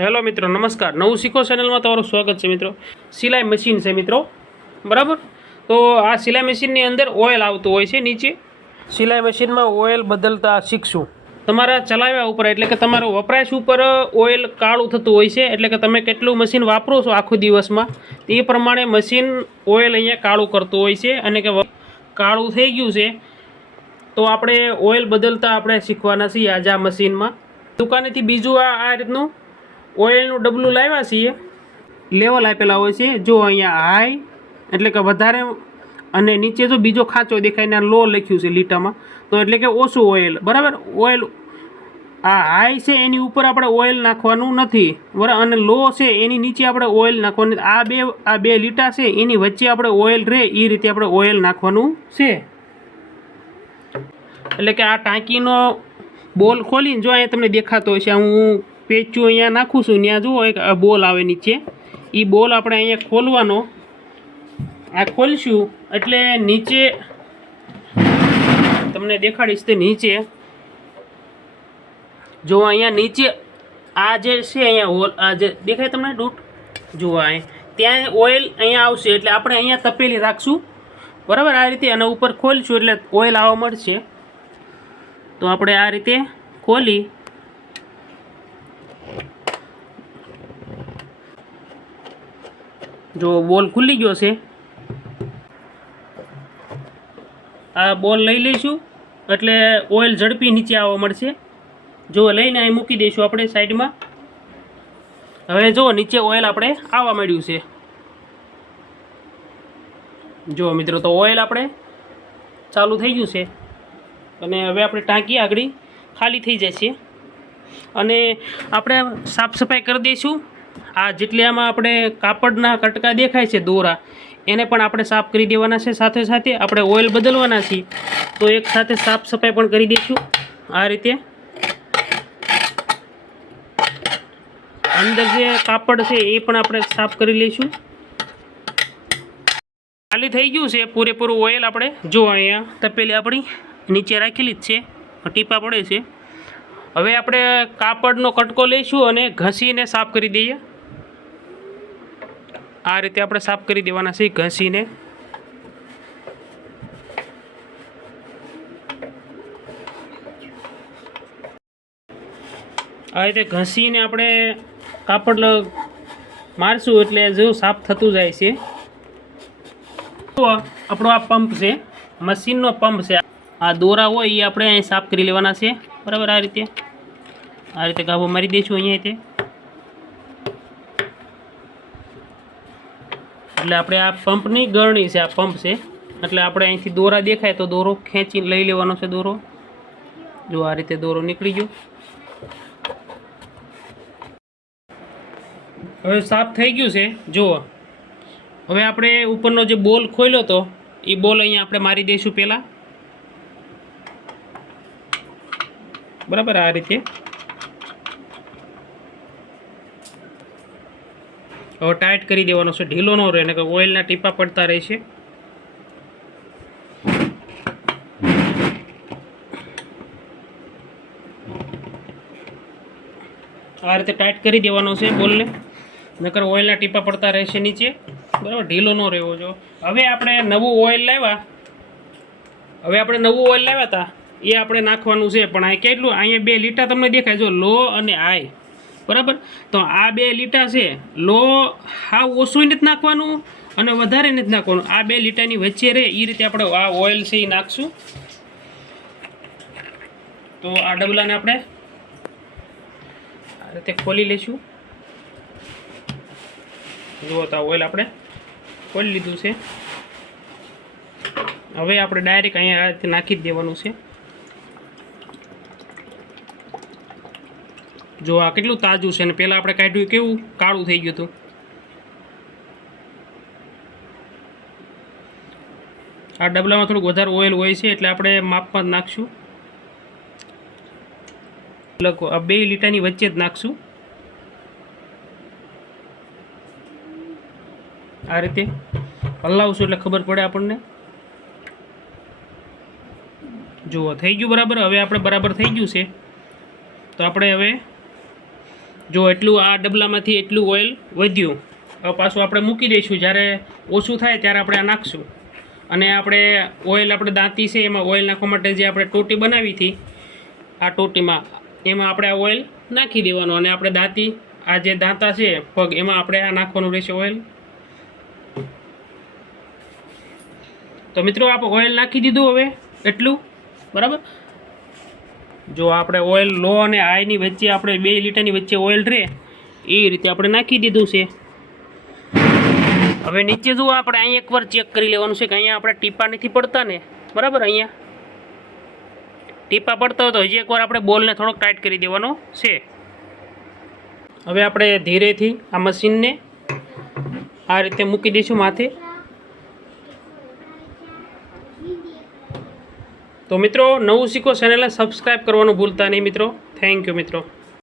Hello મિત્રો, નમસ્કાર. નવું શીખો ચેનલમાં તમારું સ્વાગત છે મિત્રો. સિલાઈ મશીન છે મિત્રો, બરાબર. તો આ સિલાઈ મશીનની અંદર ઓઇલ આવતું હોય છે નીચે. સિલાઈ મશીનમાં ઓઇલ બદલતા શીખશું. તમારા ચલાવ્યા ઉપર એટલે કે તમારો વપરાશ ઉપર ઓઇલ કાળું થતું હોય છે, એટલે કે તમે કેટલું મશીન વાપરો છો આખો દિવસમાં એ પ્રમાણે મશીન ઓઇલ અહીંયા કાળું કરતું હોય છે. અને કે કાળું થઈ ગયું છે તો આપણે ઓઇલ બદલતા આપણે શીખવાના છીએ આજે આ મશીનમાં. દુકાનેથી બીજું આ રીતનું ઓઇલનું ડબલું લાવ્યા છીએ. લેવલ આપેલા હોય છે, જો અહીંયા હાઈ એટલે કે વધારે, અને નીચે જો બીજો ખાંચો દેખાય લો લખ્યું છે લીટામાં, તો એટલે કે ઓછું ઓઇલ, બરાબર. ઓઇલ આ હાઈ છે એની ઉપર આપણે ઓઇલ નાખવાનું નથી, બરાબર, અને લો છે એની નીચે આપણે ઓઇલ નાખવાનું. આ બે લીટા છે એની વચ્ચે આપણે ઓઇલ રહે એ રીતે આપણે ઓઇલ નાખવાનું છે. એટલે કે આ ટાંકીનો બોલ ખોલીને જો અહીંયા તમને દેખાતો હોય છે, હું પેચું અહીંયા નાખું છું, ત્યાં જુઓ એક બોલ આવે નીચે, એ બોલ આપણે અહીંયા ખોલવાનો. આ ખોલશું એટલે નીચે તમને દેખાડીશ. તે નીચે જો અહીંયા નીચે આ જે છે અહીંયા હોલ, આ જે દેખાય તમને ડૂટ, જુઓ અહીંયા ત્યાં ઓઇલ અહીંયા આવશે, એટલે આપણે અહીંયા તપેલી રાખશું, બરાબર. આ રીતે અને ઉપર ખોલશું એટલે ઓઇલ આવવા મળશે. તો આપણે આ રીતે ખોલી જો બોલ ખુલી ગયો છે, આ બોલ લઈ લઈશું એટલે ઓઇલ ઝડપી નીચે આવવા મળશે. જો લઈને અહીં મૂકી દઈશું આપણે સાઈડમાં. હવે જો નીચે ઓઇલ આપણે આવવા માંડ્યું છે. જો મિત્રો, તો ઓઇલ આપણે ચાલુ થઈ ગયું છે અને હવે આપણે ટાંકી આગળ ખાલી થઈ જાય છે. અને આપણે સાફ સફાઈ કરી દઈશું. આ જેટલી આમાં આપણે કાપડના કટકા દેખાય છે દોરા, એને પણ આપણે સાફ કરી દેવાના છે. સાથે સાથે આપણે ઓઇલ બદલવાના છીએ, તો એક સાથે સાફ સફાઈ પણ કરી દઈશું. આ રીતે અંદર જે કાપડ છે એ પણ આપણે સાફ કરી લઈશું. ખાલી થઈ ગયું છે પૂરેપૂરું ઓઇલ. આપણે જો અહીંયા તપેલી આપણી નીચે રાખેલી જ છે, ટીપા પડે છે. હવે આપણે કાપડનો કટકો લઈશું અને ઘસીને સાફ કરી દઈએ. આ રીતે આપણે સાફ કરી દેવાના છે ઘસીને. આ રીતે ઘસીને આપણે કાપડ મારશું એટલે જો સાફ થતું જાય છે. તો આપણો આ પંપ છે, મશીનનો પંપ છે. આ દોરા હોય એ આપણે અહીં સાફ કરી લેવાના છે, બરાબર. આ રીતે ગાભો મારી દઈશું અહીંયા તે. એટલે આપણે આ પંપની ગરણી છે, આ પંપ છે, એટલે આપણે અહીંથી દોરા દેખાય તો દોરો ખેંચીને લઈ લેવાનો છે દોરો. જો આ રીતે દોરો નીકળી ગયો. હવે સાફ થઈ ગયું છે. જુઓ, હવે આપણે ઉપરનો જે બોલ ખોલ્યો હતો એ બોલ અહીંયા આપણે મારી દઈશું પહેલાં, બરાબર. આ રીતે હવે ટાઈટ કરી દેવાનો છે, ઢીલો ન રહે, ને કે ઓઇલના ટીપા પડતા રહેશે. આ રીતે ટાઈટ કરી દેવાનો છે બોલને, નકર ઓઇલના ટીપા પડતા રહેશે નીચે, બરાબર. ઢીલો ન રહેવો જો. હવે આપણે નવું ઓઇલ લાવ્યા હતા એ આપણે નાખવાનું છે. પણ આ કેટલું, અહીંયા બે લીટા તમને દેખાય, જો લો અને હાઈ, બરાબર. તો આ બે લીટા છે, લો હાવ ઓછું નથી નાખવાનું અને વધારે નથી નાખવાનું. આ બે લીટાની વચ્ચે રહે એ રીતે આપણે આ ઓઇલ છે એ નાખશું. તો આ ડબલાને આપણે આ રીતે ખોલી લઈશું. જુઓ, તો ઓઇલ આપણે ખોલી લીધું છે. હવે આપણે ડાયરેક્ટ અહીંયા આ રીતે નાખી જ દેવાનું છે. જો આ કેટલું તાજું છે, અને પહેલાં આપણે કાઢ્યું કેવું કાળું થઈ ગયું હતું. આ ડબલામાં થોડુંક વધારે ઓઇલ હોય છે એટલે આપણે માપમાં જ નાખશું. આ બે લીટાની વચ્ચે જ નાખશું. આ રીતે હલાવશું એટલે ખબર પડે આપણને. જુઓ, થઈ ગયું બરાબર. હવે આપણે બરાબર થઈ ગયું છે, તો આપણે હવે જો એટલું આ ડબલામાંથી એટલું ઓઇલ વધ્યું. હવે પાછું આપણે મૂકી દઈશું, જ્યારે ઓછું થાય ત્યારે આપણે આ નાખશું. અને આપણે ઓઇલ આપણે દાંતી છે એમાં ઓઇલ નાખવા માટે જે આપણે ટોટી બનાવી હતી આ ટોટીમાં એમાં આપણે આ ઓઇલ નાખી દેવાનું. અને આપણે દાંતી આ જે દાંતા છે પગ એમાં આપણે આ નાખવાનું રહેશે ઓઇલ. તો મિત્રો આપણે ઓઇલ નાખી દીધું હવે એટલું બરાબર. જો આપણે ઓઇલ લો અને હાઈની વચ્ચે આપણે 2 લીટરની વચ્ચે ઓઇલ રહે એ રીતે આપણે નાખી દીધું છે. હવે નીચે જુઓ આપણે અહીંયા એકવાર ચેક કરી લેવાનું છે કે અહીંયા આપણે ટીપા નથી પડતા ને બરાબર. અહીંયા ટીપા પડતા હોય તો હજી એકવાર આપણે બોલને થોડોક ટાઈટ કરી દેવાનો છે. હવે આપણે ધીરેથી આ મશીનને આ રીતે મૂકી દઈશું માથે. તો મિત્રો નવું શીખો ચેનલને સબસ્ક્રાઈબ કરવાનું ભૂલતા નહીં મિત્રો. થેન્ક યુ મિત્રો.